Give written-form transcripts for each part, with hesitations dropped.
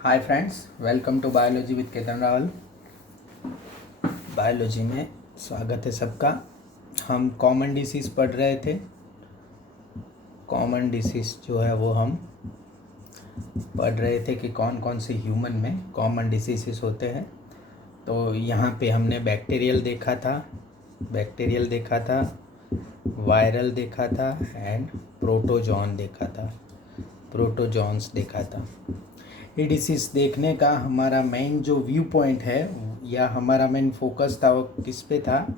Hi friends, welcome to biology with Ketan Rawal. Biology में स्वागत है सबका। हम कॉमन डिसीज़ पढ़ रहे थे। कॉमन डिसीज़ जो है वो हम पढ़ रहे थे कि कौन कौन से ह्यूमन में कॉमन डिसीज़ होते हैं। तो यहाँ पे हमने बैक्टीरियल देखा था, वायरल देखा था एंड प्रोटोजॉन्स देखा था। ये डिसीज़ देखने का हमारा मेन जो व्यू पॉइंट है या हमारा मेन फोकस था वो किस पे था?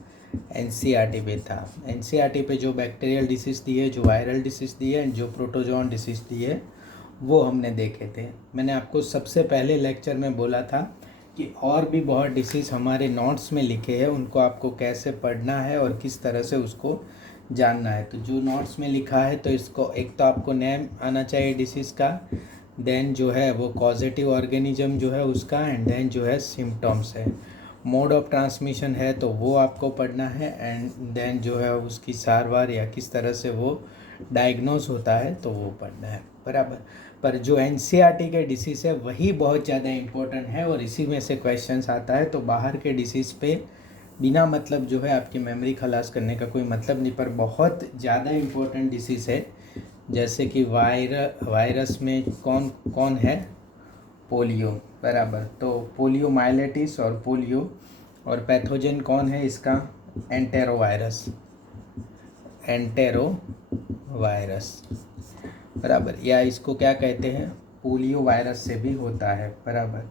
एनसीईआरटी पे था। एनसीईआरटी पे जो बैक्टीरियल डिसीज़ दी है, जो वायरल डिसीज़ दी है एंड जो प्रोटोजोन डिसीज़ दी है वो हमने देखे थे। मैंने आपको सबसे पहले लेक्चर में बोला था कि और भी बहुत डिसीज़ हमारे नोट्स में लिखे हैं, उनको आपको कैसे पढ़ना है और किस तरह से उसको जानना है। तो जो नोट्स में लिखा है तो इसको एक तो आपको नेम आना चाहिए डिसीज़ का, देन जो है वो कॉजेटिव ऑर्गेनिज्म जो है उसका, एंड देन जो है सिम्टम्स है। मोड ऑफ ट्रांसमिशन है तो वो आपको पढ़ना है, एंड देन जो है उसकी सारवार या किस तरह से वो डायग्नोज होता है तो वो पढ़ना है, बराबर। पर जो एनसीईआरटी के डिसीज़ है वही बहुत ज़्यादा इम्पोर्टेंट है और इसी में से क्वेश्चंस आता है। तो बाहर के डिसीज़ पे बिना मतलब जो है आपकी मेमोरी खलास करने का कोई मतलब नहीं, पर बहुत ज़्यादा इम्पोर्टेंट डिसीज़ है। जैसे कि वायरस में कौन कौन है? पोलियो, बराबर। तो पोलियो माइलेटिस और पोलियो, और पैथोजन कौन है इसका? एंटेरोवायरस, बराबर। या इसको क्या कहते हैं? पोलियो वायरस से भी होता है, बराबर।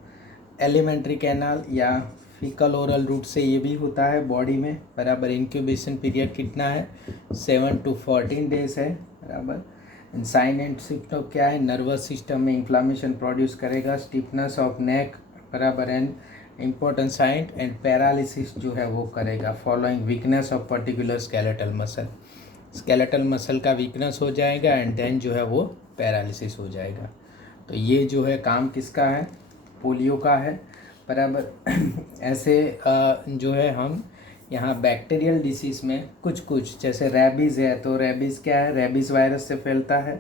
एलिमेंट्री कैनाल या फीकल ओरल रूट से ये भी होता है बॉडी में, बराबर। इंक्यूबेशन पीरियड कितना है? 7 to 14 डेज है, बराबर। साइन एंड सिम्टम क्या है? नर्वस सिस्टम में इन्फ्लामेशन प्रोड्यूस करेगा, स्टिफनेस ऑफ नेक, बराबर। And important sign and paralysis जो है वो करेगा following weakness of particular skeletal muscle का वीकनेस हो जाएगा एंड देन जो है वो पैरालिसिस हो जाएगा। तो ये जो है काम किसका है? पोलियो का है, बराबर। ऐसे जो है हम यहाँ बैक्टीरियल डिसीज़ में कुछ जैसे रेबीज़ है, तो रेबीज़ क्या है? रेबीज़ वायरस से फैलता है,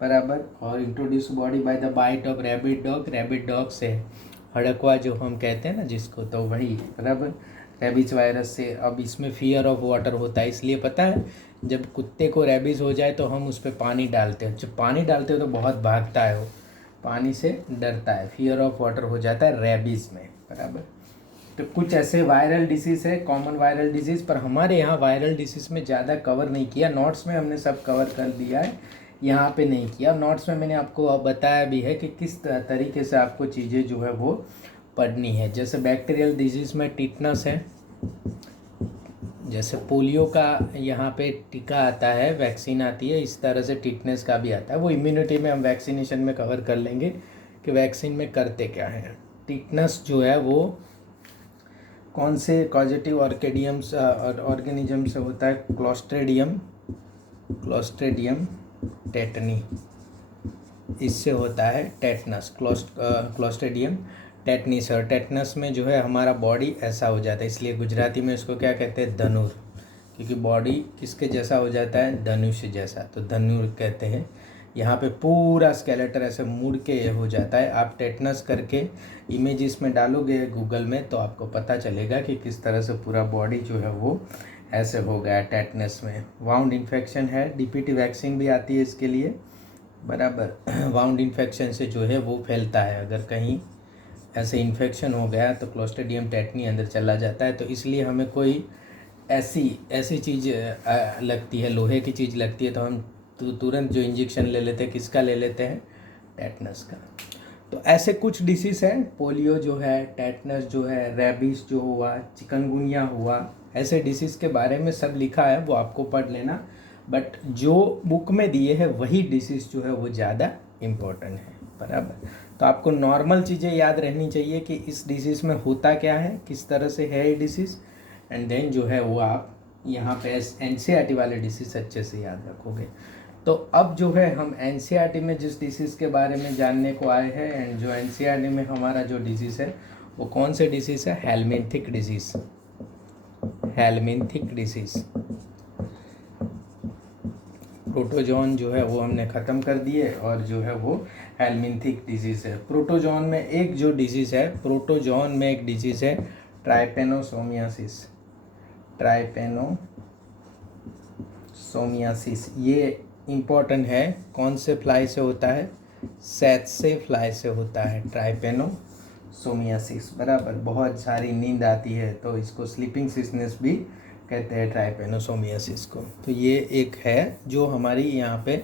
बराबर। और introduce body by the bite of rabid dog से हड़कवा जो हम कहते हैं ना जिसको, तो वही, बराबर, रेबीज़ वायरस से। अब इसमें फियर ऑफ वाटर होता है, इसलिए पता है जब कुत्ते को रेबीज़ हो जाए तो हम उस पर पानी डालते हैं। जब पानी डालते हो तो बहुत भागता है, वो पानी से डरता है, फियर ऑफ वाटर हो जाता है रेबीज़ में, बराबर। तो कुछ ऐसे वायरल डिसीज़ है, कॉमन वायरल डिसीज़, पर हमारे यहाँ वायरल डिसीज़ में ज़्यादा कवर नहीं किया। नोट्स में हमने सब कवर कर दिया है, यहाँ पे नहीं किया। नोट्स में मैंने आपको अब बताया भी है कि किस तरीके से आपको चीज़ें जो है वो पढ़नी है। जैसे बैक्टीरियल डिजीज़ में टिटनस है, जैसे पोलियो का यहाँ पे टीका आता है, वैक्सीन आती है, इस तरह से टिटनेस का भी आता है। वो इम्यूनिटी में हम वैक्सीनेशन में कवर कर लेंगे कि वैक्सीन में करते क्या है। टिटनस जो है वो कौन से कॉजेटिव ऑर्गेनिज्म से होता है? क्लोस्ट्रेडियम टेटनी, इससे होता है टेटनस, क्लोस्ट्रेडियम टेटनिस। और टेटनस में जो है हमारा बॉडी ऐसा हो जाता है, इसलिए गुजराती में इसको क्या कहते हैं? धनुर, क्योंकि बॉडी किसके जैसा हो जाता है? धनुष जैसा, तो धनुर कहते हैं। यहाँ पे पूरा स्केलेटन ऐसे मुड़ के हो जाता है। आप टेटनस करके इमेजेस में डालोगे गूगल में तो आपको पता चलेगा कि किस तरह से पूरा बॉडी जो है वो ऐसे हो गया टेटनस में। वाउंड इन्फेक्शन है, डीपीटी वैक्सीन भी आती है इसके लिए, बराबर। वाउंड इन्फेक्शन से जो है वो फैलता है, अगर कहीं ऐसे इन्फेक्शन हो गया तो क्लोस्ट्रीडियम टेटनी अंदर चला जाता है। तो इसलिए हमें कोई ऐसी चीज़ लगती है, लोहे की चीज़ लगती है, तो हम तुरंत जो इंजेक्शन ले लेते हैं, किसका ले लेते हैं? टेटनस का। तो ऐसे कुछ डिसीज़ हैं, पोलियो जो है, टेटनस जो है, रेबीज जो हुआ, चिकनगुनिया हुआ, ऐसे डिसीज़ के बारे में सब लिखा है, वो आपको पढ़ लेना। बट जो बुक में दिए है वही डिसीज़ जो है वो ज़्यादा इम्पोर्टेंट है, बराबर। तो आपको नॉर्मल चीज़ें याद रहनी चाहिए कि इस डिसीज़ में होता क्या है, किस तरह से है ये डिसीज़, एंड देन जो है वो आप यहाँ पे एनसीईआरटी वाले डिसीज़ अच्छे से याद रखोगे। तो अब जो है हम एनसीईआरटी में जिस डिसीज़ के बारे में जानने को आए हैं, एंड जो एनसीईआरटी में हमारा जो डिसीज़ है वो कौन से डिसीज़ है? हेलमिंथिक डिसीज़, प्रोटोजोन जो है वो हमने ख़त्म कर दिए, और जो है वो हेलमिंथिक डिजीज़ है। प्रोटोजोन में एक जो डिजीज़ है, प्रोटोजोन में एक डिजीज़ है ट्राइपेनोसोमियासिस। ट्राइपेनोसोमियासिस ये इम्पॉर्टेंट है। कौन से फ्लाई से होता है? सैत्से फ्लाई से होता है ट्राइपेनोसोमियासिस, बराबर। बहुत सारी नींद आती है तो इसको स्लीपिंग सिकनेस भी कहते हैं, ट्राइपेनोसोमियासिस को। तो ये एक है जो हमारी यहाँ पे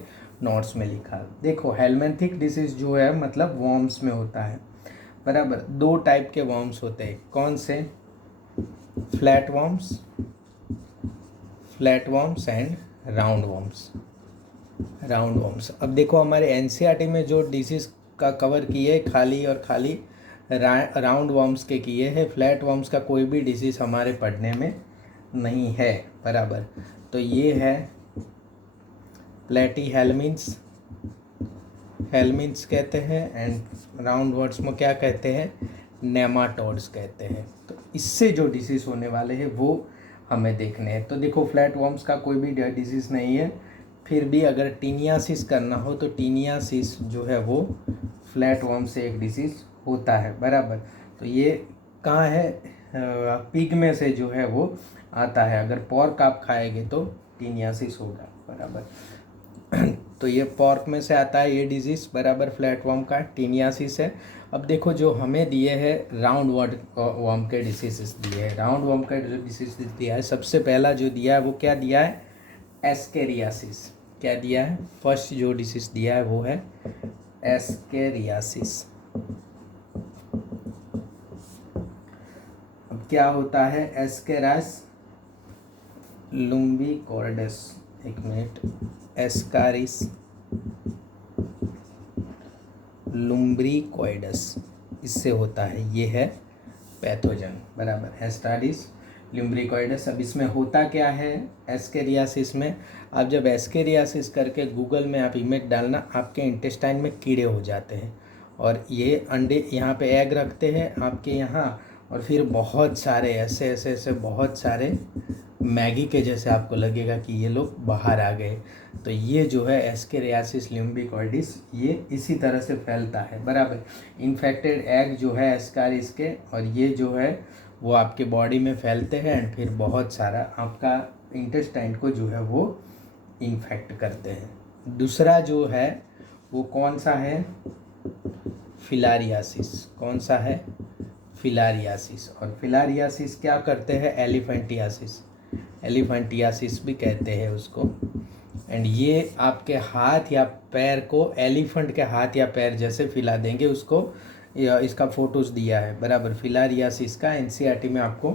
नोट्स में लिखा। देखो हेलमिंथिक डिसीज़ जो है मतलब वॉर्म्स में होता है, बराबर। 2 टाइप के वॉर्म्स होते हैं। कौन से? Flat worms and round worms. अब देखो हमारे एनसीईआरटी में जो डिसीज़ का कवर किए खाली और खाली राउंड वॉर्म्स के किए हैं। फ्लैट वॉर्म्स का कोई भी डिसीज़ हमारे पढ़ने में नहीं है, बराबर। तो ये है प्लेटी हेलमिन्स कहते हैं, एंड राउंड वर्ड्स में क्या कहते हैं? नेमाटोड्स कहते हैं। तो इससे जो डिसीज़ होने वाले हैं वो हमें देखने हैं। तो देखो फ्लैट वॉर्म्स का कोई भी डिसीज़ नहीं है, फिर भी अगर टीनियासिस करना हो तो टीनियासिस जो है वो फ्लैट वॉर्म से एक डिसीज़ होता है, बराबर। तो ये कहाँ है? पिग में से जो है वो आता है। अगर पॉर्क आप खाएंगे तो टीनियासिस होगा, बराबर। तो ये पॉर्क में से आता है ये डिजीज़, बराबर। फ्लैट वॉर्म का टीनियासिस है। अब देखो जो हमें दिए हैं राउंड वॉर्म के डिसीज़ दिए हैं। राउंड वॉर्म का जो डिसीज़ दिया है, सबसे पहला जो दिया है वो क्या दिया है? एस्केरियासिस। क्या दिया है? फर्स्ट जो डिसीज़ दिया है वो है एस्केरियासिस। अब क्या होता है? एस्केरस लुम्बिकॉर्डस, एक मिनट, एस्कारिस लुम्ब्रिकॉइडस, इससे होता है। ये है पैथोजन, बराबर। एस्कारिस लुम्ब्रिकॉइडस। अब इसमें होता क्या है एस्केरियासिस में? आप जब एस्केरियासिस करके गूगल में आप इमेज डालना, आपके इंटेस्टाइन में कीड़े हो जाते हैं, और ये अंडे यहाँ पे एग रखते हैं आपके यहाँ, और फिर बहुत सारे ऐसे बहुत सारे मैगी के जैसे आपको लगेगा कि ये लोग बाहर आ गए। तो ये जो है एस्केरियासिस लुम्बिकॉइडिस, ये इसी तरह से फैलता है, बराबर। इन्फेक्टेड एग जो है एस्कारिस के, और ये जो है वो आपके बॉडी में फैलते हैं, एंड फिर बहुत सारा आपका इंटेस्टाइन को जो है वो इन्फेक्ट करते हैं। दूसरा जो है वो कौन सा है? फिलारियासिस। कौन सा है? फिलारियासिस। और फिलारियासिस क्या करते हैं? एलिफेंटियासिस भी कहते हैं उसको। एंड ये आपके हाथ या पैर को एलिफेंट के हाथ या पैर जैसे फैला देंगे उसको। इसका फोटोज़ दिया है, बराबर। फिलारियासिस का एनसीईआरटी में आपको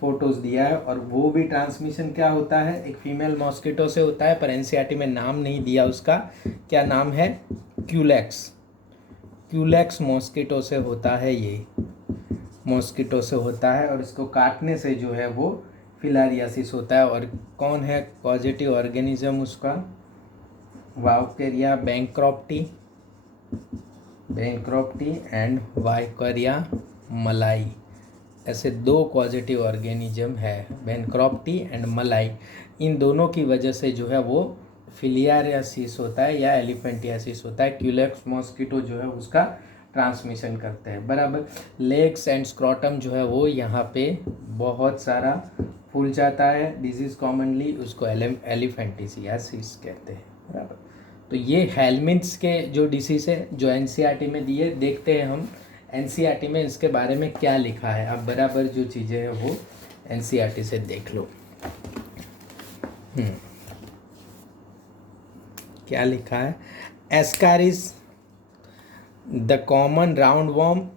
फोटोज़ दिया है। और वो भी ट्रांसमिशन क्या होता है? एक फीमेल मॉस्किटो से होता है, पर एनसीईआरटी में नाम नहीं दिया उसका। क्या नाम है? क्यूलेक्स मॉस्किटो से होता है, ये मॉस्किटो से होता है, और इसको काटने से जो है वो फिलारियासिस होता है। और कौन है पॉजिटिव ऑर्गेनिज्म उसका? वाउकेरिया बैंक्रॉप्टी एंड वाइकेरिया मलाई। ऐसे 2 पॉजिटिव ऑर्गेनिज्म है, बैंक्रॉप्टी एंड मलाई। इन दोनों की वजह से जो है वो फिलियारियासिस होता है या एलिफेंटियासिस होता है। क्यूलेक्स मॉस्किटो जो है उसका ट्रांसमिशन करते हैं, बराबर। लेग्स एंड स्क्रॉटम जो है वो यहाँ पे बहुत सारा फूल जाता है डिजीज़ कॉमनली, उसको एलिफेंटियासिस कहते हैं, बराबर। तो ये हेलमिंथ्स के जो डिसीज़ है जो एनसीईआरटी में दिए, देखते हैं हम एनसीईआरटी में इसके बारे में क्या लिखा है। आप बराबर जो चीज़ें हैं वो एनसीईआरटी से देख लो। क्या लिखा है? Ascaris the common round worm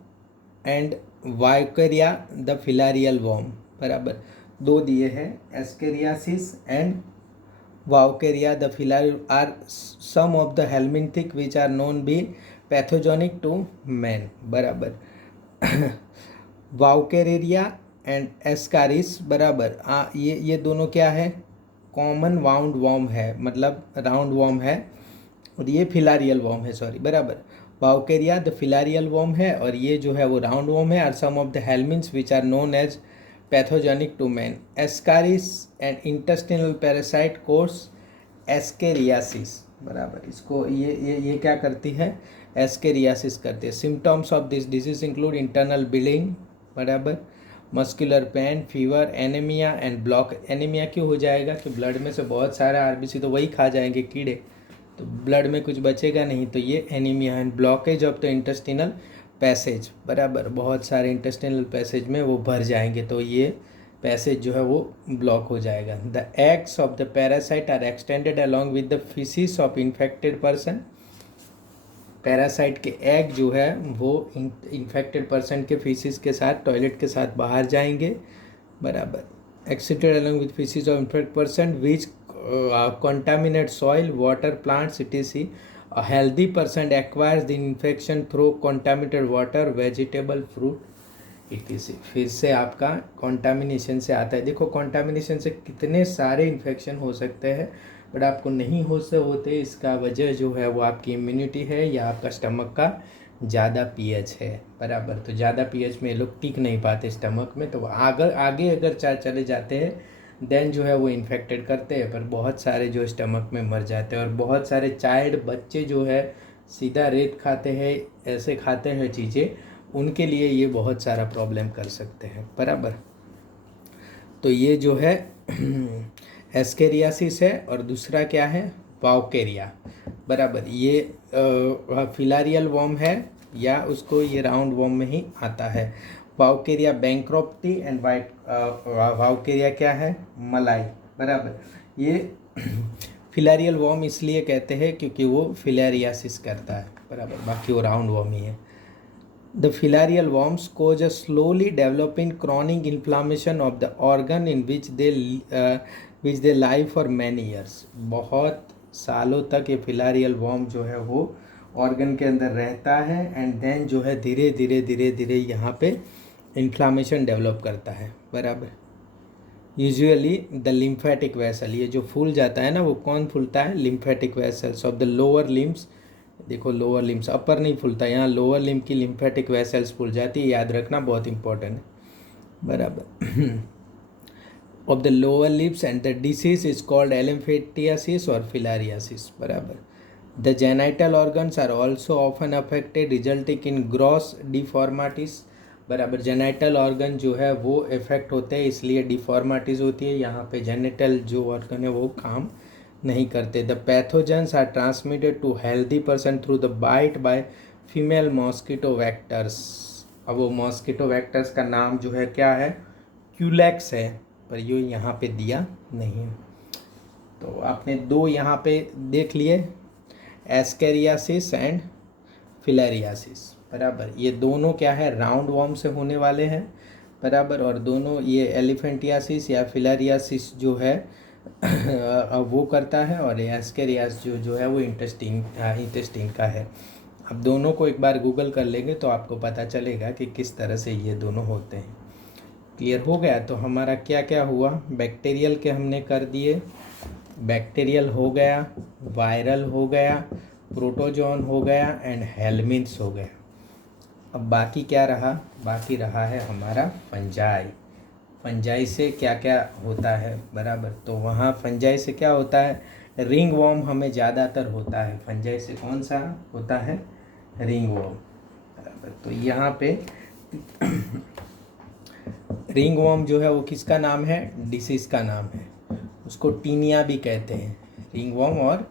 and wuchereria the filarial worm, बराबर। 2 दिए हैं, ascariasis and wuchereria the filarial are some of the helminthic which are known be pathogenic to man, बराबर। वाउकेरिया एंड एस्कारिस, बराबर। ये दोनों क्या है? कॉमन वाउंड वॉर्म है, मतलब राउंड वॉर्म है, और ये फिलारियल वॉर्म है, सॉरी, बराबर। वाउकेरिया द फिलारियल वॉर्म है, और ये जो है वो राउंड वॉर्म है। Are some of the helminths which are known as pathogenic to man. Ascaris and intestinal parasite course ascariasis, बराबर। इसको ये क्या करती है, एस्केरियासिस करती है। Symptoms of this disease include internal bleeding, बराबर, muscular pain, fever, anaemia and block. Anaemia क्यों हो जाएगा कि ब्लड में से बहुत सारा आरबीसी तो वही खा जाएंगे कीड़े, तो ब्लड में कुछ बचेगा नहीं, तो ये anaemia and blockage of the intestinal passage, बराबर, बहुत सारे इंटेस्टिनल पैसेज में वो भर जाएंगे, तो ये पैसेज जो है वो ब्लॉक हो जाएगा। The eggs of the parasite are extended along with the faeces of infected person. Parasite के एग जो है वो इन्फेक्टेड पर्सन के फीसिस के साथ, टॉयलेट के साथ बाहर जाएंगे, बराबर। Extended along with faeces of infected person which contaminate soil, water, plants, etc. A healthy person acquires the infection through contaminated water, vegetable, fruit, etc. फिर से आपका contamination से आता है। देखो contamination से कितने सारे इन्फेक्शन हो सकते हैं, बट आपको नहीं होते, इसका वजह जो है वो आपकी इम्यूनिटी है या आपका स्टमक का ज़्यादा पीएच है, बराबर। तो ज़्यादा पीएच में ये लोग टिक नहीं पाते स्टमक में, तो आगे अगर चले जाते हैं देन जो है वो इन्फेक्टेड करते हैं, पर बहुत सारे जो स्टमक में मर जाते हैं। और बहुत सारे चाइल्ड बच्चे जो है सीधा रेत खाते हैं, ऐसे खाते हैं चीज़ें, उनके लिए ये बहुत सारा प्रॉब्लम कर सकते हैं, बराबर। तो ये जो है एस्केरियासिस है, और दूसरा क्या है, वाउकेरिया, बराबर। ये फिलारियल वॉर्म है, या उसको ये राउंड वॉर्म में ही आता है। वाउकेरिया बैंक्रप्टी एंड वाइट, वाउकेरिया क्या है, मलाई, बराबर। ये फिलारियल वॉर्म इसलिए कहते हैं क्योंकि वो फिलारियासिस करता है, बराबर, बाकी वो राउंड वॉर्म ही है। The filarial worms cause a slowly developing chronic inflammation of the organ in which they live for many years. बहुत सालों तक ये फिलारियल वॉर्म जो है वो ऑर्गन के अंदर रहता है, एंड देन जो है धीरे धीरे यहाँ पे इन्फ्लामेशन डेवलप करता है, बराबर। यूजुअली द लिम्फेटिक वेसल, ये जो फूल जाता है ना, वो कौन फूलता है, lymphatic vessels of the lower limbs. देखो लोअर लिम्स, अपर नहीं फूलता, यहाँ लोअर लिम्ब की लिम्फेटिक वेसल्स फूल जाती है, याद रखना, बहुत इंपॉर्टेंट है, बराबर। Of the lower lips, and the disease is called elephantiasis और फिलारियासिस, बराबर। The genital organs are also often affected resulting in gross deformities, बराबर। जेनाइटल ऑर्गन जो है वो इफेक्ट होते हैं, इसलिए डिफॉर्माटिस होती है। यहाँ पे जेनिटल जो ऑर्गन है वो काम नहीं करते। The pathogens are transmitted to healthy person through the bite by female mosquito vectors. अब वो मॉस्किटो वेक्टर्स का नाम जो है क्या है, क्यूलेक्स है, पर ये यहाँ पे दिया नहीं है। तो आपने दो यहाँ पे देख लिए, एस्केरियासिस एंड फिलारियासिस, बराबर। ये दोनों क्या है, राउंड वॉर्म से होने वाले हैं, बराबर। और दोनों ये एलिफेंटियासिस या फिलारियासिस जो है वो करता है, और एस्केरियास जो है वो इंटेस्टिन का है। अब दोनों को एक बार गूगल कर लेंगे तो आपको पता चलेगा कि किस तरह से ये दोनों होते हैं। क्लियर हो गया। तो हमारा क्या क्या हुआ, बैक्टीरियल के हमने कर दिए, बैक्टीरियल हो गया, वायरल हो गया, प्रोटोजोन हो गया, एंड हेलमिन्थ्स हो गया। अब बाकी क्या रहा, बाकी रहा है हमारा फंजाई। फंजाई से क्या क्या होता है, बराबर। तो वहाँ फंजाई से क्या होता है, रिंग वॉर्म हमें ज़्यादातर होता है। फंजाई से कौन सा होता है, रिंग वॉर्म, बराबर। तो यहाँ पे रिंग वॉर्म जो है वो किसका नाम है, डिसीज़ का नाम है। उसको टीनिया भी कहते हैं, रिंग वॉर्म और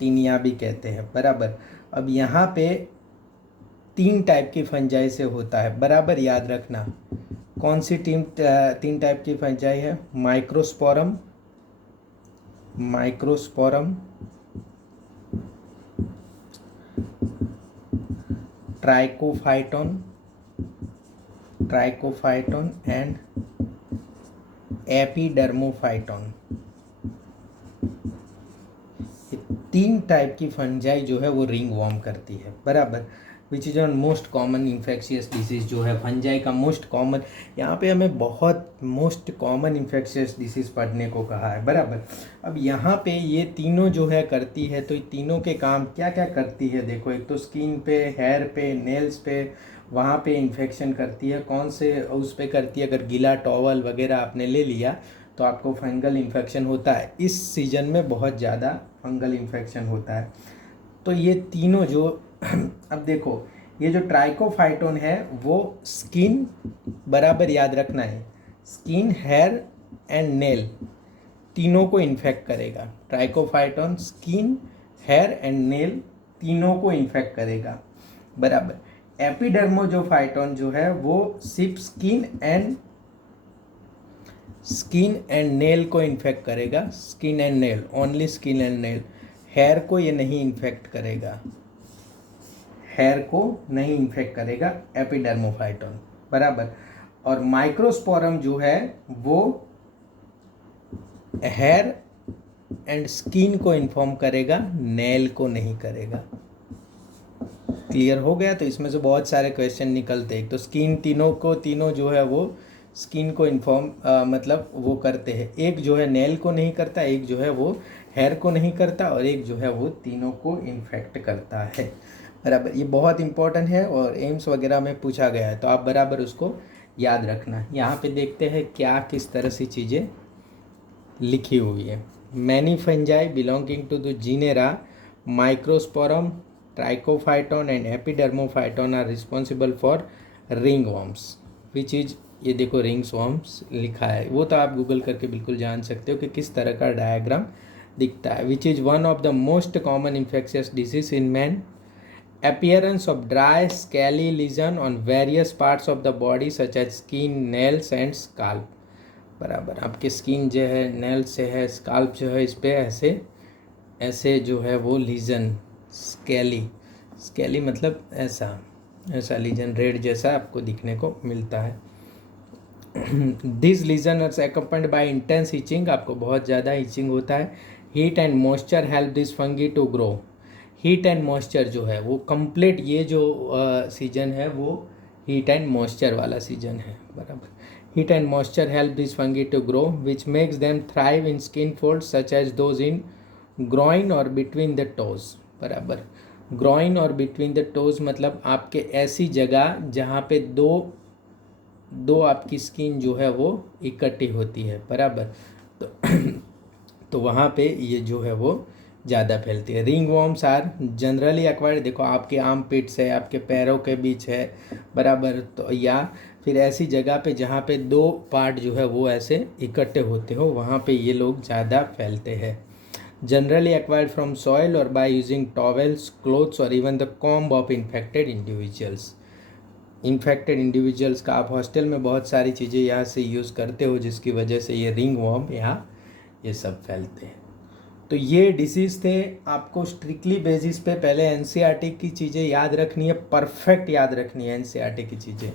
टीनिया भी कहते हैं, बराबर। अब यहाँ पे 3 टाइप की फंजाई से होता है, बराबर, याद रखना। कौन सी 3 टाइप की फंजाई है, microsporum, trichophyton and Epidermophyton. 3 type की फंजाई जो है वो रिंग वॉर्म करती है, बराबर। Which is on most common infectious disease जो है फंजाई का मोस्ट कॉमन, यहाँ पे हमें बहुत मोस्ट कॉमन इन्फेक्शियस डिसीज़ पढ़ने को कहा है, बराबर। अब यहाँ पे ये तीनों जो है करती है, तो ये तीनों के काम क्या क्या करती है, देखो। एक तो स्किन पे, हेयर पे, नेल्स पे, वहाँ पे इन्फेक्शन करती है। कौन से उस पे करती है, अगर गीला टॉवल वगैरह आपने ले लिया तो आपको फंगल इन्फेक्शन होता है। इस सीजन में बहुत ज़्यादा फंगल इन्फेक्शन होता है। तो ये तीनों जो अब देखो, ये जो ट्राइकोफाइटोन है वो स्किन, बराबर याद रखना है, स्किन, हेयर एंड नेल तीनों को इन्फेक्ट करेगा। Trichophyton skin, hair and nail तीनों को इन्फेक्ट करेगा, बराबर। एपिडर्मोजोफाइटोन जो है वो सिर्फ स्किन एंड नेल को इन्फेक्ट करेगा, skin and nail, only skin and nail. Hair को ये नहीं इन्फेक्ट करेगा, हेयर को नहीं इन्फेक्ट करेगा एपिडर्मोफाइटोन, बराबर। और माइक्रोस्पोरम जो है वो हेयर एंड स्किन को इन्फॉर्म करेगा, नेल को नहीं करेगा। क्लियर हो गया? तो इसमें से बहुत सारे क्वेश्चन निकलते हैं। तो स्किन तीनों जो है वो स्किन को इन्फॉर्म मतलब वो करते हैं। एक जो है नेल को नहीं करता, एक जो है वो हेयर को नहीं करता, और एक जो है वो तीनों को इन्फेक्ट करता है, बराबर। ये बहुत इंपॉर्टेंट है और एम्स वगैरह में पूछा गया है, तो आप बराबर उसको याद रखना। यहाँ पे देखते हैं क्या किस तरह से चीज़ें लिखी हुई है। Many fungi belonging to the genera microsporum, trichophyton and epidermophyton are responsible for ringworms which is, ये देखो रिंगवॉर्म्स लिखा है, वो तो आप गूगल करके बिल्कुल जान सकते हो कि किस तरह का डायग्राम दिखता है। Which is one of the most common infectious disease in man. Appearance of dry scaly lesion on various parts of the body such as skin, nails and scalp, बराबर। आपके स्किन जो है, नेल से है, scalp जो है, इस पे ऐसे ऐसे जो है वो लीजन, स्केली मतलब ऐसा लीजन रेड जैसा आपको दिखने को मिलता है। This lesion are accompanied by intense itching, आपको बहुत ज़्यादा इचिंग होता है। Heat and moisture help this fungi to grow. Heat and moisture जो है वो कंप्लीट, ये जो सीजन है वो हीट एंड मॉइस्चर वाला सीजन है, बराबर। Heat and moisture help this fungi to grow which makes them thrive in skin folds such as those in groin और बिटवीन द टोज, बराबर। ग्रॉइन और बिटवीन द टोज मतलब आपके ऐसी जगह जहाँ पे दो आपकी स्किन जो है वो इकट्ठी होती है, बराबर। तो वहाँ पे ये जो है वो ज़्यादा फैलती है। Ring worms are generally acquired, देखो आपके आर्म पिट्स है, आपके पैरों के बीच है, बराबर। तो या फिर ऐसी जगह पे जहाँ पे दो पार्ट जो है वो ऐसे इकट्ठे होते हो, वहाँ पे ये लोग ज़्यादा फैलते हैं। जनरली एक्वायर्ड फ्रॉम सॉइल और बाय यूजिंग टॉवेल्स, क्लोथ्स और even the comb of infected individuals. Infected individuals का आप हॉस्टल में बहुत सारी चीज़ें यहाँ से यूज़ करते हो, जिसकी वजह से ये रिंग वॉर्म यहाँ ये सब फैलते हैं। तो ये डिसीज़ थे। आपको स्ट्रिक्टली बेसिस पे पहले एनसीईआरटी की चीज़ें याद रखनी है, परफेक्ट याद रखनी है एनसीईआरटी की चीज़ें,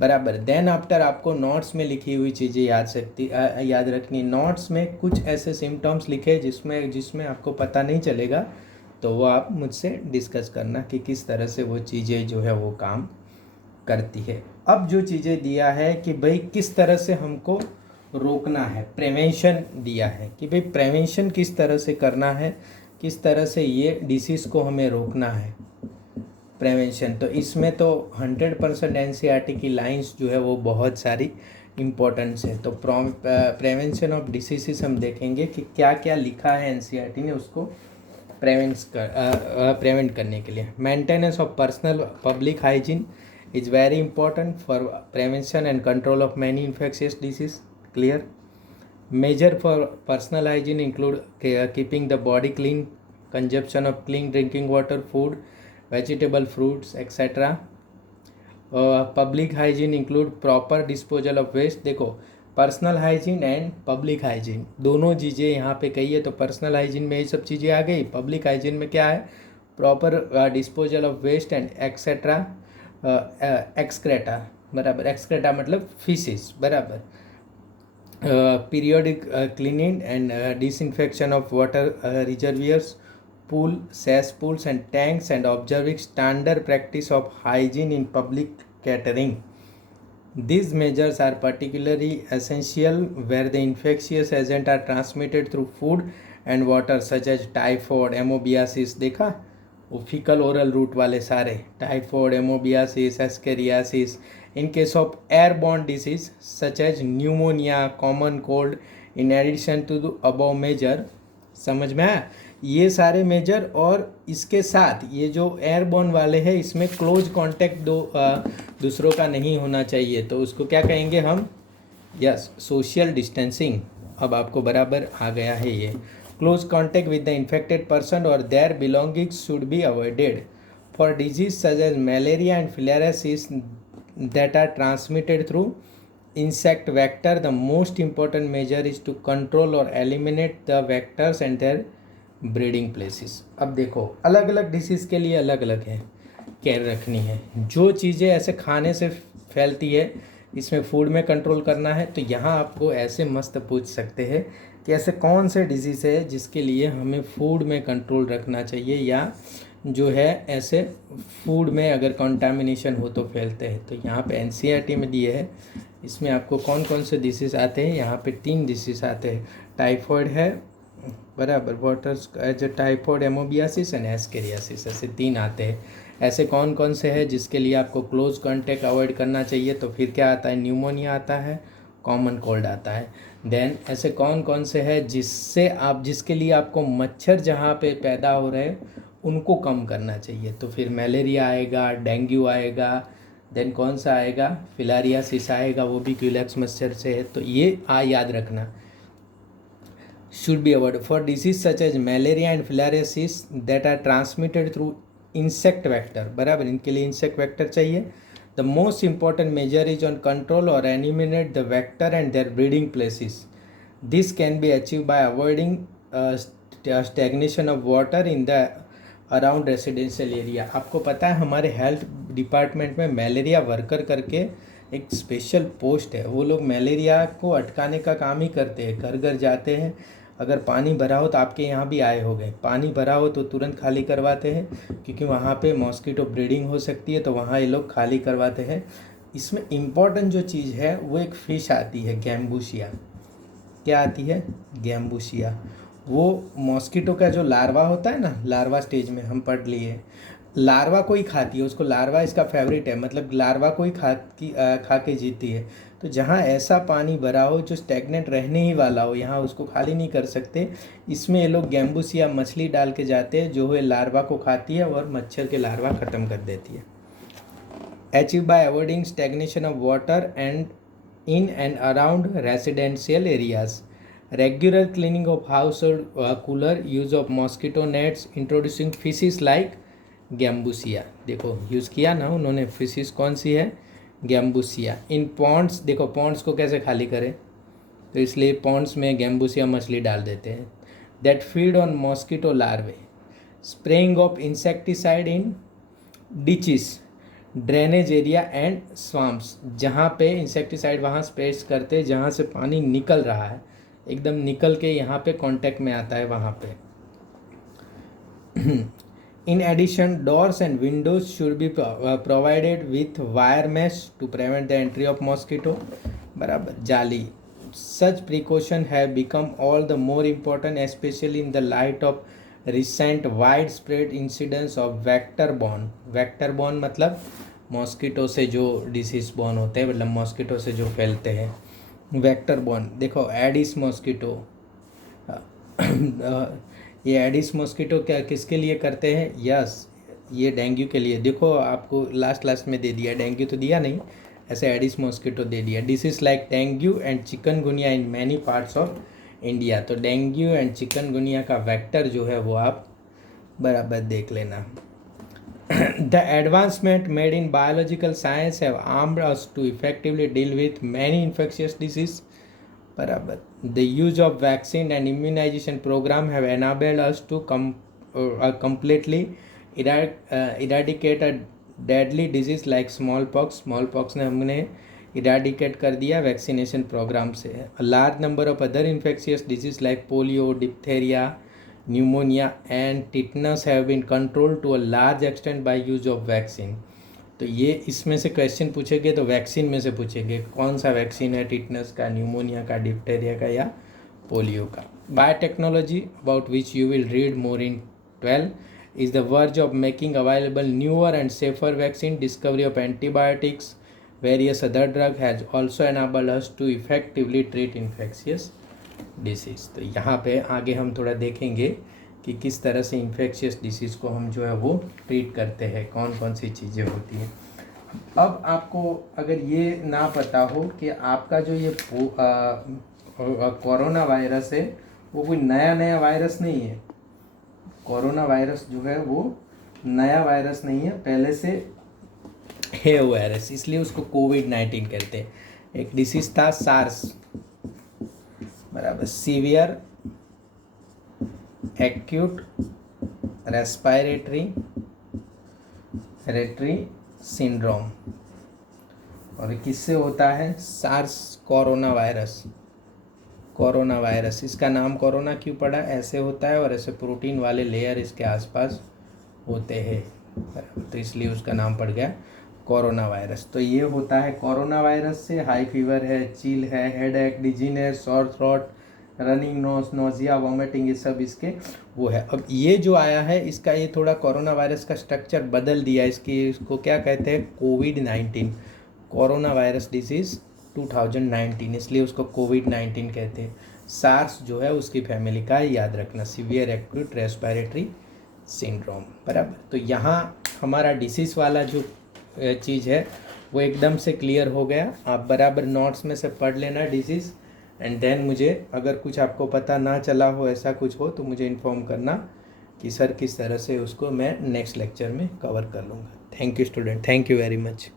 बराबर। देन आफ्टर आपको नोट्स में लिखी हुई चीज़ें याद रखनी है। नोट्स में कुछ ऐसे सिम्टम्स लिखे जिसमें आपको पता नहीं चलेगा, तो वो आप मुझसे डिस्कस करना कि किस तरह से वो चीज़ें जो है वो काम करती है। अब जो चीज़ें दिया है कि भाई किस तरह से हमको रोकना है, प्रिवेंशन दिया है कि भाई प्रिवेंशन किस तरह से करना है, किस तरह से ये डिसीज़ को हमें रोकना है, प्रिवेंशन। तो इसमें तो 100% एनसीईआरटी की लाइंस जो है वो बहुत सारी इम्पोर्टेंस है। तो प्रिवेंशन ऑफ डिसीज़ हम देखेंगे कि क्या क्या लिखा है एनसीईआरटी ने उसको प्रिवेंट करने के लिए। Maintenance of personnel public hygiene is very important for prevention and control of many infectious disease. Clear? Measure for personal hygiene include keeping the body clean, consumption of clean drinking water, food, vegetable, fruits, etc. Public hygiene include proper disposal of waste. देखो personal hygiene and public hygiene दोनों चीज़ें यहाँ पे कही है। तो personal hygiene में ये सब चीज़ें आ गई। पब्लिक हाइजीन में क्या है? Proper disposal of waste and etcetera excreta, बराबर। एक्सक्रेटा मतलब फीसिस, बराबर। Periodic cleaning and disinfection of water reservoirs, pool, cesspools and tanks, and observing standard practice of hygiene in public catering. These measures are particularly essential where the infectious agents are transmitted through food and water such as typhoid, amoebiasis, देखा वो faecal oral route वाले सारे, typhoid, amoebiasis, ascariasis. In case of airborne disease such as pneumonia, common cold, in addition to the above major, समझ में आया, ये सारे major, और इसके साथ ये जो एयरबोर्न वाले हैं इसमें क्लोज कांटेक्ट दूसरों का नहीं होना चाहिए, तो उसको क्या कहेंगे हम, यस, सोशल डिस्टेंसिंग। अब आपको बराबर आ गया है ये। Close contact with the infected person और their belongings should be avoided for disease such as malaria and filariasis that are transmitted through insect vector. The most important measure is to control or eliminate the vectors and their breeding places. अब देखो अलग अलग disease के लिए अलग अलग है care रखनी है। जो चीज़ें ऐसे खाने से फैलती है इसमें फूड में कंट्रोल करना है, तो यहाँ आपको ऐसे मस्त पूछ सकते हैं कि ऐसे कौन से डिजीज़ है जिसके लिए हमें फूड में कंट्रोल रखना चाहिए, या जो है ऐसे फूड में अगर कंटामिनेशन हो तो फैलते हैं। तो यहाँ पे एनसीईआरटी में दिए है, इसमें आपको कौन कौन से डिसीज़ आते हैं, यहाँ पे 3 डिसीज़ आते हैं। टाइफॉइड है, बराबर, वाटर टाइफॉइड, एमोबियासिस एंड एस्केरियासिस, ऐसे 3 आते हैं। ऐसे कौन कौन से हैं जिसके लिए आपको क्लोज कॉन्टेक्ट अवॉइड करना चाहिए, तो फिर क्या आता है, न्यूमोनिया आता है, कॉमन कोल्ड आता है। देन ऐसे कौन कौन से हैं जिसके लिए आपको मच्छर जहाँ पे पैदा हो रहे हैं उनको कम करना चाहिए, तो फिर मलेरिया आएगा, डेंगू आएगा, देन कौन सा आएगा, फिलारियासिस आएगा, वो भी क्यूलेक्स मच्छर से है। तो ये याद रखना, should be avoid for disease such as malaria and filariasis that are transmitted through insect vector, बराबर, इनके लिए इंसेक्ट वेक्टर चाहिए। The most important major is on control और eliminate the vector and their breeding places. This can be achieve by avoiding stagnation of water in the around residential area. आपको पता है हमारे health department में malaria worker करके एक special post है, वो लोग मलेरिया को अटकाने का काम ही करते हैं, घर घर जाते हैं। अगर पानी भरा हो तो आपके यहाँ भी आए हो गए, पानी भरा हो तो तुरंत खाली करवाते हैं, क्योंकि वहाँ पे मॉस्किटो ब्रीडिंग हो सकती है, तो वहाँ ये लोग खाली करवाते हैं। इसमें इम्पॉर्टेंट जो चीज़ है वो एक फ़िश आती है, गैम्बूसिया। क्या आती है, गैम्बूसिया। वो मॉस्किटो का जो लार्वा होता है ना, लार्वा स्टेज में हम पढ़ लिए, लार्वा को ही खाती है, उसको लार्वा इसका फेवरेट है, मतलब लार्वा को ही खा के जीती है। तो जहाँ ऐसा पानी भरा हो जो स्टैग्नेंट रहने ही वाला हो, यहाँ उसको खाली नहीं कर सकते, इसमें ये लोग गैम्बूसिया मछली डाल के जाते हैं, जो है लार्वा को खाती है और मच्छर के लार्वा ख़त्म कर देती है। Achieve by avoiding stagnation of water and in and around residential areas, regular cleaning of household cooler, use of mosquito nets, introducing fishes like gambusia. देखो यूज़ किया ना उन्होंने, फिशेस कौन सी है, गैम्बूसिया। इन पॉन्ड्स, देखो पॉन्ड्स को कैसे खाली करें, तो इसलिए पॉन्ड्स में गैम्बूसिया मछली डाल देते हैं। That feed on mosquito larvae, spraying of insecticide in ditches, drainage area and swamps, जहाँ पे इंसेक्टिसाइड वहाँ स्प्रे करते हैं जहाँ से पानी निकल रहा है, एकदम निकल के यहाँ पे कांटेक्ट में आता है वहाँ पे। In addition doors and windows should be provided with wire mesh to prevent the entry of mosquito, बराबर, जाली। Such precaution have become all the more important specially in the light of recent wide spread incidence of vector borne. Vector borne मतलब mosquito से जो disease born होते हैं, मतलब mosquito से जो फैलते हैं, वेक्टर बॉर्न। देखो एडिस मॉस्किटो, ये एडिस मॉस्किटो क्या किसके लिए करते हैं, यस, ये डेंगू के लिए। देखो आपको लास्ट में दे दिया, डेंगू तो दिया नहीं, ऐसे एडिस मॉस्किटो दे दिया। Disease like dengue and chikungunya in many parts of India. तो डेंगू एंड चिकनगुनिया का वेक्टर जो है वो आप बराबर देख लेना। The advancement made in biological science have armed us to effectively deal with many infectious diseases. बराबर, the use of vaccine and immunization program have enabled us to completely eradicate a deadly disease like smallpox. Smallpox ने हमने eradicate कर दिया vaccination programme से। A large number of other infectious diseases like polio, diphtheria, pneumonia and tetanus have been controlled to a large extent by use of vaccine. तो ये इसमें से question पूछेंगे तो वैक्सीन में से पूछेंगे, कौन सा वैक्सीन है, टिटनस का, न्यूमोनिया का, डिप्थेरिया का या पोलियो का। Biotechnology about which you will read more in 12 is the verge of making available newer and safer vaccine. Discovery of antibiotics, various other drugs has also enabled us to effectively treat infectious disease. तो यहाँ पे आगे हम थोड़ा देखेंगे कि किस तरह से इन्फेक्शियस डिसीज़ को हम जो है वो ट्रीट करते हैं, कौन कौन सी चीज़ें होती हैं। अब आपको अगर ये ना पता हो कि आपका जो ये कोरोना वायरस है वो कोई नया वायरस नहीं है। कोरोना वायरस जो है वो नया वायरस नहीं है, पहले से है वायरस, इसलिए उसको कोविड-19 कहते हैं। एक डिसीज था सार्स, बराबर, सीवियर एक्यूट रेस्पिरेटरी सिंड्रोम, और किससे होता है? SARS corona virus. इसका नाम कोरोना क्यों पड़ा? ऐसे होता है और ऐसे प्रोटीन वाले लेयर इसके आसपास होते हैं, तो इसलिए उसका नाम पड़ गया कोरोना वायरस। तो ये होता है कोरोना वायरस से हाई फीवर है, चील है, headache, dizziness, sore throat, running nose, nausea, vomiting, ये सब इसके वो है। अब ये जो आया है इसका ये थोड़ा कोरोना वायरस का स्ट्रक्चर बदल दिया, इसको क्या कहते हैं? कोविड-19, कोरोना वायरस डिसीज़ 2019, इसलिए उसको कोविड-19 कहते हैं। सार्स जो है उसकी फैमिली का याद रखना, सीवियर एक्यूट रेस्पिरेटरी सिंड्रोम, बराबर। तो यहाँ हमारा डिसीज़ वाला जो चीज़ है वो एकदम से क्लियर हो गया। आप बराबर नोट्स में से पढ़ लेना डिसीज़, एंड देन मुझे अगर कुछ आपको पता ना चला हो, ऐसा कुछ हो, तो मुझे इन्फॉर्म करना कि सर किस तरह से उसको मैं नेक्स्ट लेक्चर में कवर कर लूँगा। Thank you student, thank you very much.